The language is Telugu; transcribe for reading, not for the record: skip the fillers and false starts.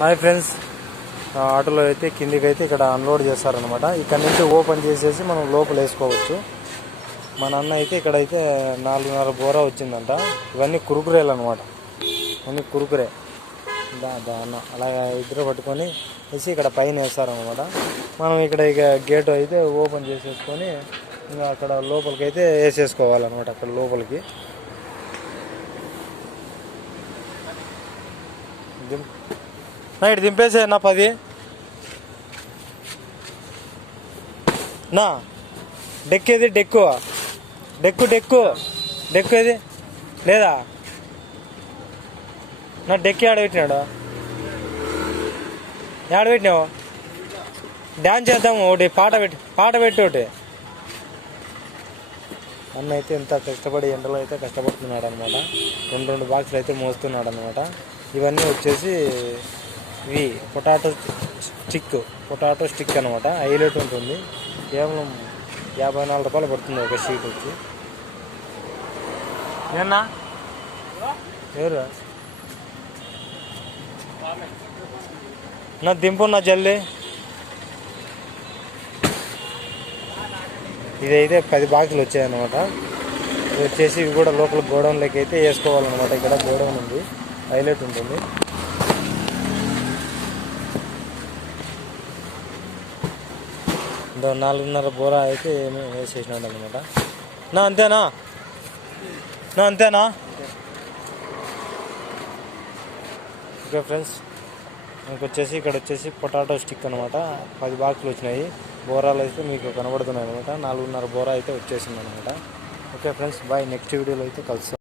హాయ్ ఫ్రెండ్స్, ఆటోలో అయితే కిందికి అయితే ఇక్కడ అన్లోడ్ చేస్తారనమాట. ఇక్కడ నుంచి ఓపెన్ చేసేసి మనం లోపల వేసుకోవచ్చు. మా నాన్న అయితే ఇక్కడైతే 4.5 బోరా వచ్చిందంట. ఇవన్నీ కురుకురేలు అనమాట, అన్నీ కురుకురే. అన్న అలాగా ఇద్దరు పట్టుకొని వేసి ఇక్కడ పైన వేస్తారనమాట. మనం ఇక్కడ ఇక గేట్ అయితే ఓపెన్ చేసేసుకొని ఇంకా అక్కడ లోపలికి అయితే వేసేసుకోవాలన్నమాట. అక్కడ లోపలికి నైట్ దింపేసే నా 10 నా డెక్ ఏది? డెక్కు డెక్కు డెక్కు డెక్కు ఏది లేదా? నా డెక్కి ఆడబెట్టినాడు. ఆడబెట్టినావు? డ్యాన్స్ చేద్దాము ఒకటి, పాట పెట్టి ఒకటి. అన్న అయితే ఎంత కష్టపడి ఎండలో అయితే కష్టపడుతున్నాడు అనమాట. 2 బాక్సులు అయితే మోస్తున్నాడు అనమాట. ఇవన్నీ వచ్చేసి ఇవి పొటాటో స్టిక్ అనమాట. హైలైట్ ఉంటుంది. కేవలం 54 రూపాయలు పడుతుంది ఒక షీట్ వచ్చి. ఏమన్నా ఎవరు నా దింపున్నా జల్దీ. ఇదైతే 10 బాక్సులు వచ్చాయన్నమాట. ఇది వచ్చేసి ఇవి కూడా లోపల గోడౌన్లోకి అయితే వేసుకోవాలన్నమాట. ఇక్కడ గోడౌన్ ఉంది, హైలైట్ ఉంటుంది. ఇంకో 4.5 బోరా అయితే ఏమీ వేసేసినాడు అనమాట. నా అంతేనా? ఓకే ఫ్రెండ్స్, మనకు వచ్చేసి ఇక్కడ వచ్చేసి పొటాటో స్టిక్ అనమాట. 10 బాక్సులు వచ్చినాయి. బోరాలు అయితే మీకు కనబడుతున్నాయి అనమాట. 4.5 బోరా అయితే వచ్చేసింది అనమాట. Okay friends, bye. నెక్స్ట్ వీడియోలో అయితే కలుస్తాం.